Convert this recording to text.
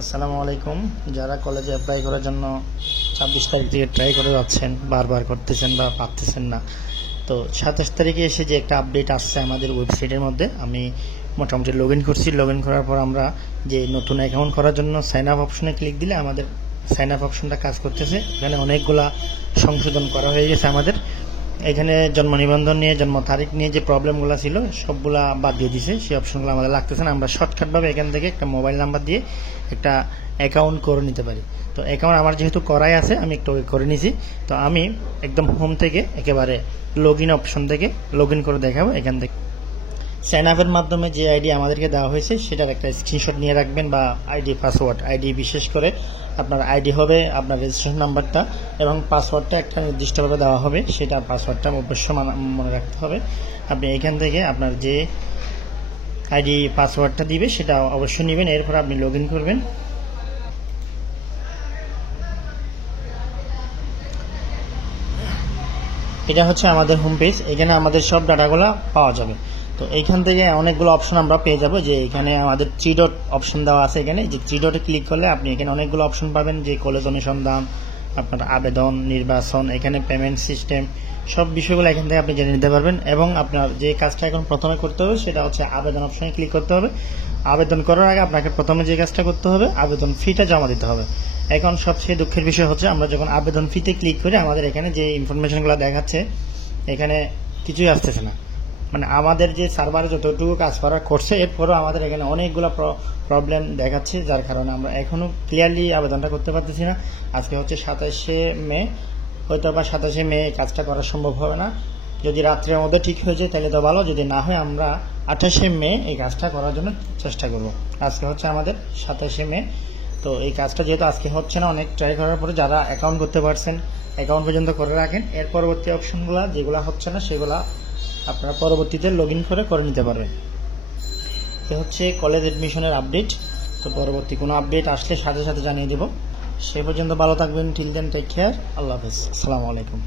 আসসালামু আলাইকুম। যারা কলেজে অ্যাপ্লাই করার জন্য ২৬ তারিখ থেকে ট্রাই করে যাচ্ছেন, বারবার করতেছেন বা পাচ্ছেন না, তো ২৭ তারিখে এসে যে একটা আপডেট আসছে আমাদের ওয়েবসাইটের মধ্যে, আমি মোটামুটি লগ ইন করছি। লগ ইন করার পর আমরা যে নতুন অ্যাকাউন্ট করার জন্য সাইন আপ অপশনে ক্লিক দিলে আমাদের সাইন আপ অপশনটা কাজ করতেছে। এখানে অনেকগুলা সংশোধন করা হয়ে গেছে আমাদের। এখানে জন্ম নিবন্ধন নিয়ে, জন্ম তারিখ নিয়ে যে প্রবলেমগুলো ছিল সবগুলা বাদ দিয়ে দিছে। সেই অপশনগুলো আমাদের লাগতেছে না। আমরা শর্টকাটভাবে এখান থেকে একটা মোবাইল নাম্বার দিয়ে একটা অ্যাকাউন্ট করে নিতে পারি। তো অ্যাকাউন্ট আমার যেহেতু করাই আছে, আমি একটু করে নিছি। তো আমি একদম হোম থেকে একেবারে লগ ইন অপশন থেকে লগ ইন করে দেখাবো। এখান থেকে সাইন আপের মাধ্যমে যে আইডি আমাদেরকে দেওয়া হয়েছে সেটার একটা স্ক্রিনশট নিয়ে রাখবেন, বা আইডি পাসওয়ার্ড। আইডি বিশেষ করে আপনার আইডি হবে আপনার রেজিস্ট্রেশন নাম্বারটা, এবং পাসওয়ার্ডটা একটা নির্দিষ্টভাবে দেওয়া হবে। সেটা পাসওয়ার্ডটা অবশ্যই মনে রাখতে হবে। আপনি এখান থেকে আপনার যে আইডি পাসওয়ার্ডটা দিবে সেটা অবশ্যই নেবেন। এরপর আপনি লগ ইন করবেন। এটা হচ্ছে আমাদের হোম পেজ। এখানে আমাদের সব ডাটাগুলো পাওয়া যাবে। তো এইখান থেকে অনেকগুলো অপশন আমরা পেয়ে যাব। যে এখানে আমাদের 3 ডট অপশন দেওয়া আছে। এখানে যে 3 ডটে ক্লিক করলে আপনি এখানে অনেকগুলো অপশন পাবেন, যে কলেজ অনুসন্ধান, আপনার আবেদন, নির্বাচন, এখানে পেমেন্ট সিস্টেম, সব বিষয়গুলো এখান থেকে আপনি জেনে নিতে পারবেন। এবং আপনার যে কাজটা এখন প্রথমে করতে হবে সেটা হচ্ছে আবেদন অপশনে ক্লিক করতে হবে। আবেদন করার আগে আপনাকে প্রথমে যে কাজটা করতে হবে, আবেদন ফিটা জমা দিতে হবে। এখন সবচেয়ে দুঃখের বিষয় হচ্ছে, আমরা যখন আবেদন ফিতে ক্লিক করি আমাদের এখানে যে ইনফরমেশনগুলো দেখাচ্ছে এখানে কিছুই আসতেছে না। মানে আমাদের যে সার্ভারে যতটুকু কাজ করা করছে এরপরও আমাদের এখানে অনেকগুলো প্রবলেম দেখাচ্ছে, যার কারণে আমরা এখনো ক্লিয়ারলি আবেদনটা করতে পারতেছি না। আজকে হচ্ছে ২৭শে মে, হয়তো বা ২৭শে মে কাজটা করা সম্ভব হবে না। যদি রাত্রের মধ্যে ঠিক হয়ে যায় তাহলে তো ভালো, যদি না হয় আমরা ২৮শে মে এই কাজটা করার জন্য চেষ্টা করব। আজকে হচ্ছে আমাদের ২৭শে মে। তো এই কাজটা যেহেতু আজকে হচ্ছে না, অনেক ট্রাই করার পরে যারা অ্যাকাউন্ট করতে পারছেন অ্যাকাউন্ট পর্যন্ত করে রাখেন। এর পরবর্তী অপশনগুলো যেগুলো হচ্ছে না সেগুলা আপনারা পরবর্তীতে লগ ইন করে নিতে পারবেন। এ হচ্ছে কলেজ অ্যাডমিশনের আপডেট। তো পরবর্তী কোনো আপডেট আসলে সাথে সাথে জানিয়ে দেব। সে পর্যন্ত ভালো থাকবেন। Till then take care. আল্লাহ হাফেজ। আসসালামু আলাইকুম।